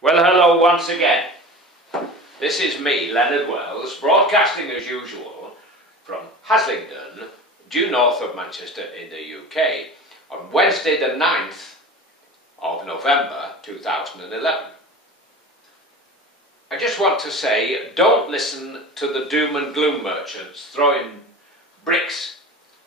Well, hello once again. This is me, Leonard Wells, broadcasting as usual from Haslingden, due north of Manchester in the UK, on Wednesday the 9th of November 2011. I just want to say, don't listen to the doom and gloom merchants throwing bricks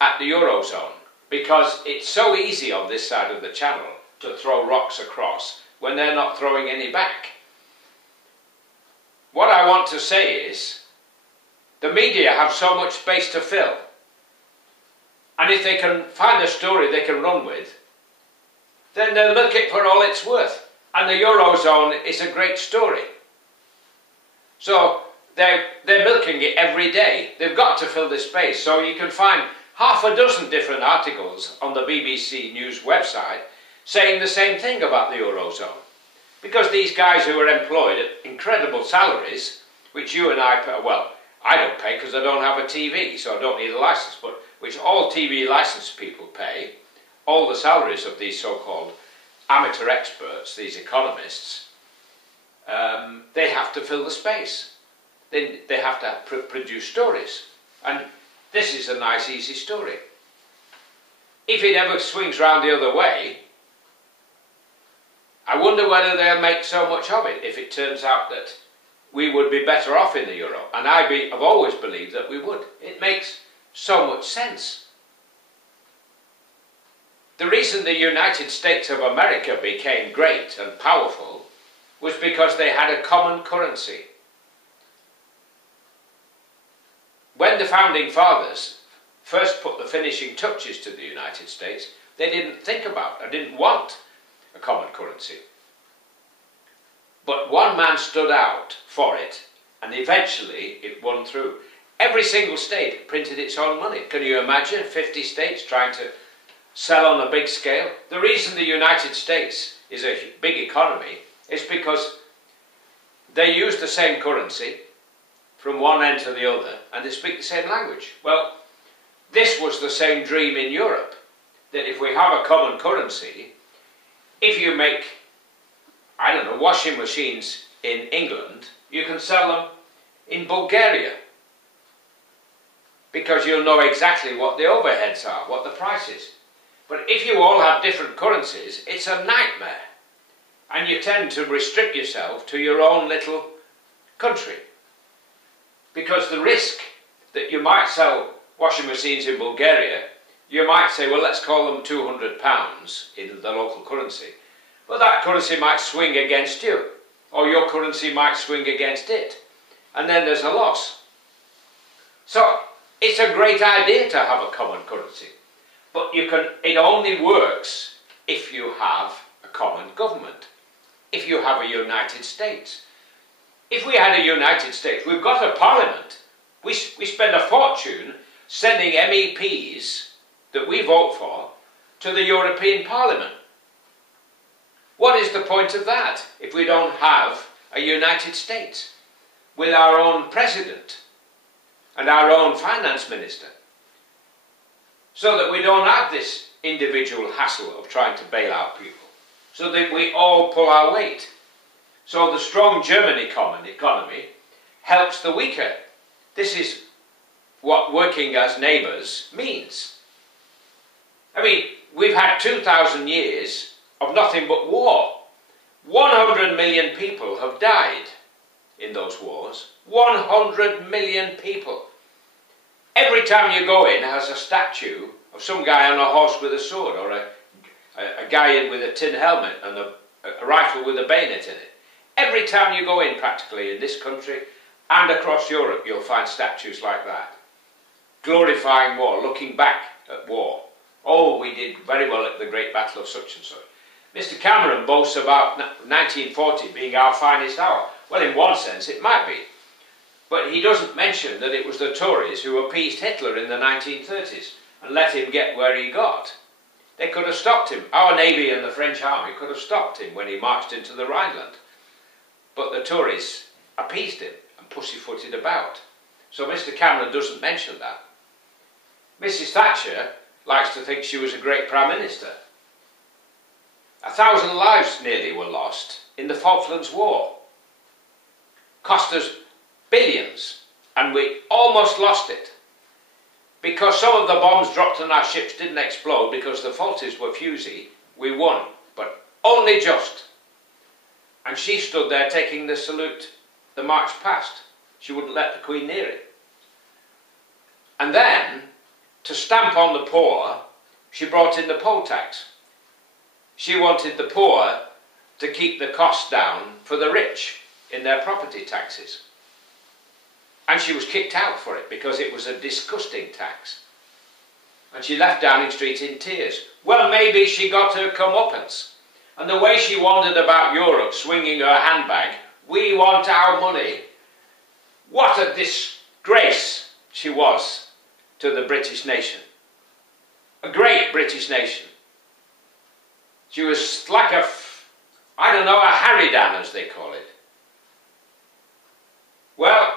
at the Eurozone, because it's so easy on this side of the channel to throw rocks across when they're not throwing any back. What I want to say is, the media have so much space to fill, and if they can find a story they can run with, then they'll milk it for all it's worth. And the Eurozone is a great story. So they're milking it every day. They've got to fill this space. So you can find half a dozen different articles on the BBC News website saying the same thing about the Eurozone. Because these guys who are employed at incredible salaries, which you and I pay, well, I don't pay because I don't have a TV, so I don't need a license, but which all TV licensed people pay, all the salaries of these so-called amateur experts, these economists, they have to fill the space. They have to produce stories. And this is a nice, easy story. If it ever swings round the other way, I wonder whether they'll make so much of it if it turns out that we would be better off in the euro. And I've always believed that we would. It makes so much sense. The reason the United States of America became great and powerful was because they had a common currency. When the founding fathers first put the finishing touches to the United States, they didn't think about, or didn't want, a common currency. But one man stood out for it, and eventually it won through. Every single state printed its own money. Can you imagine 50 states trying to sell on a big scale? The reason the United States is a big economy is because they use the same currency from one end to the other, and they speak the same language. Well, this was the same dream in Europe, that if we have a common currency, if you make, I don't know, washing machines in England, you can sell them in Bulgaria, because you'll know exactly what the overheads are, what the price is. But if you all have different currencies, it's a nightmare. And you tend to restrict yourself to your own little country. Because the risk that you might sell washing machines in Bulgaria, you might say, well, let's call them £200 in the local currency. Well, that currency might swing against you, or your currency might swing against it. And then there's a loss. So it's a great idea to have a common currency. But it only works if you have a common government. If you have a United States. If we had a United States, we've got a parliament. We spend a fortune sending MEPs that we vote for to the European Parliament. What is the point of that if we don't have a United States with our own president and our own finance minister? So that we don't have this individual hassle of trying to bail out people. So that we all pull our weight. So the strong German economy helps the weaker. This is what working as neighbours means. I mean, we've had 2,000 years of nothing but war. 100 million people have died in those wars. 100 million people. Every time you go in has a statue of some guy on a horse with a sword, or a guy in with a tin helmet and a rifle with a bayonet in it. Every time you go in, practically, in this country and across Europe, you'll find statues like that. Glorifying war, looking back at war. Oh, we did very well at the Great Battle of such and such. Mr. Cameron boasts about 1940 being our finest hour. Well, in one sense, it might be. But he doesn't mention that it was the Tories who appeased Hitler in the 1930s and let him get where he got. They could have stopped him. Our Navy and the French Army could have stopped him when he marched into the Rhineland. But the Tories appeased him and pussyfooted about. So Mr. Cameron doesn't mention that. Mrs. Thatcher likes to think she was a great Prime Minister. 1,000 lives nearly were lost in the Falklands War. Cost us billions, and we almost lost it. Because some of the bombs dropped on our ships didn't explode because the faulties were fusy, we won, but only just. And she stood there taking the salute, the march past. She wouldn't let the Queen near it. And then, to stamp on the poor, she brought in the poll tax. She wanted the poor to keep the costs down for the rich in their property taxes. And she was kicked out for it because it was a disgusting tax. And she left Downing Street in tears. Well, maybe she got her comeuppance. And the way she wandered about Europe swinging her handbag, we want our money. What a disgrace she was to the British nation. A great British nation. She was like a Harridan, as they call it. Well,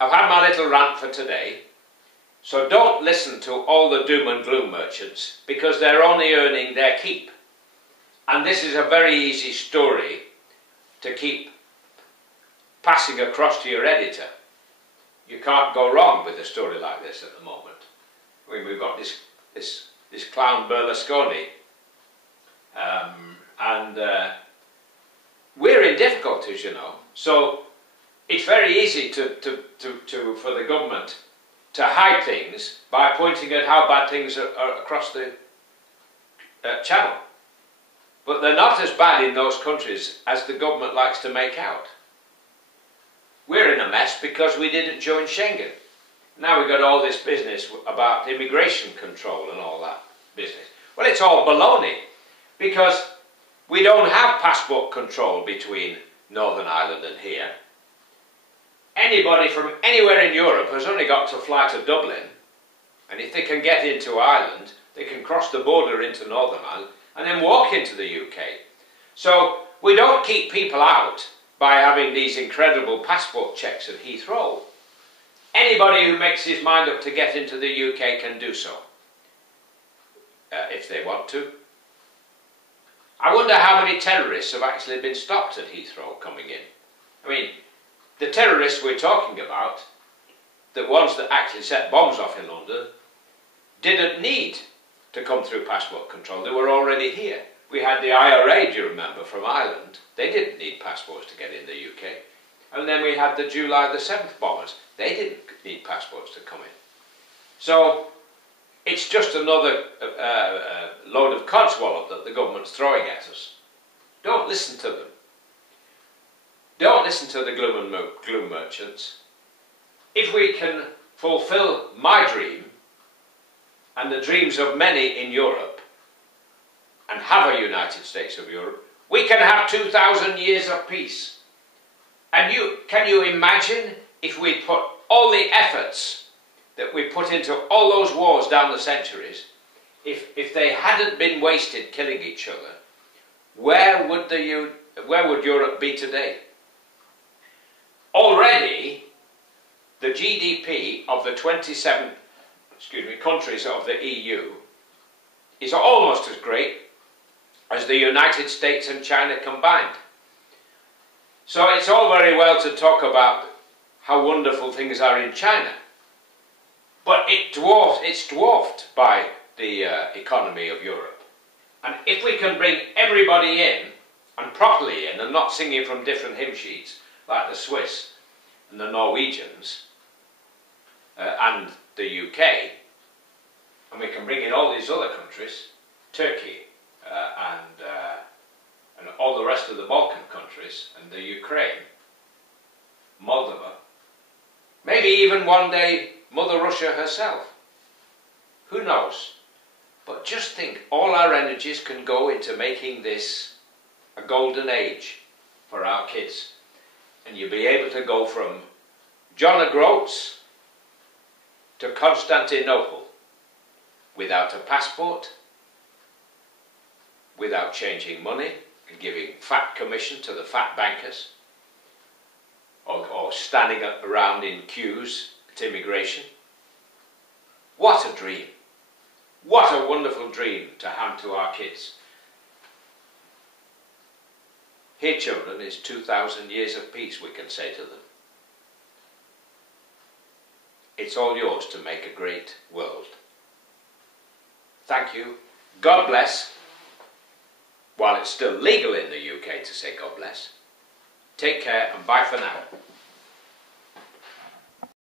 I've had my little rant for today, so don't listen to all the doom and gloom merchants, because they're only earning their keep. And this is a very easy story to keep passing across to your editor. You can't go wrong with a story like this at the moment. I mean, we've got this clown Berlusconi, and we're in difficulties, you know. So it's very easy for the government to hide things by pointing at how bad things are across the channel. But they're not as bad in those countries as the government likes to make out. We're in a mess because we didn't join Schengen. Now we've got all this business about immigration control and all that business. Well, it's all baloney, because we don't have passport control between Northern Ireland and here. Anybody from anywhere in Europe has only got to fly to Dublin, and if they can get into Ireland, they can cross the border into Northern Ireland and then walk into the UK. So we don't keep people out by having these incredible passport checks at Heathrow. Anybody who makes his mind up to get into the UK can do so, if they want to. I wonder how many terrorists have actually been stopped at Heathrow coming in. I mean, the terrorists we're talking about, the ones that actually set bombs off in London, didn't need to come through passport control. They were already here. We had the IRA, do you remember, from Ireland. They didn't need passports to get in the UK. And then we had the July the 7th bombers. They didn't need passports to come in. So it's just another load of codswallop that the government's throwing at us. Don't listen to them. Don't listen to the gloom merchants. If we can fulfill my dream and the dreams of many in Europe and have a United States of Europe, we can have 2,000 years of peace. And can you imagine if we put all the efforts that we put into all those wars down the centuries, if they hadn't been wasted killing each other, where would Europe be today? Already, the GDP of the 27 countries of the EU is almost as great as the United States and China combined. So it's all very well to talk about how wonderful things are in China, but it's dwarfed by the economy of Europe. And if we can bring everybody in, and properly in, and not singing from different hymn sheets, like the Swiss and the Norwegians and the UK, and we can bring in all these other countries, Turkey and all the rest of the Balkan countries and the Ukraine, Moldova, maybe even one day Mother Russia herself. Who knows? But just think, all our energies can go into making this a golden age for our kids. And you'll be able to go from John O'Groats to Constantinople without a passport, without changing money and giving fat commission to the fat bankers, or standing around in queues at immigration. What a dream. What a wonderful dream to hand to our kids. Here, children, is 2,000 years of peace, we can say to them. It's all yours to make a great world. Thank you. God bless. While it's still legal in the UK to say God bless. Take care and bye for now.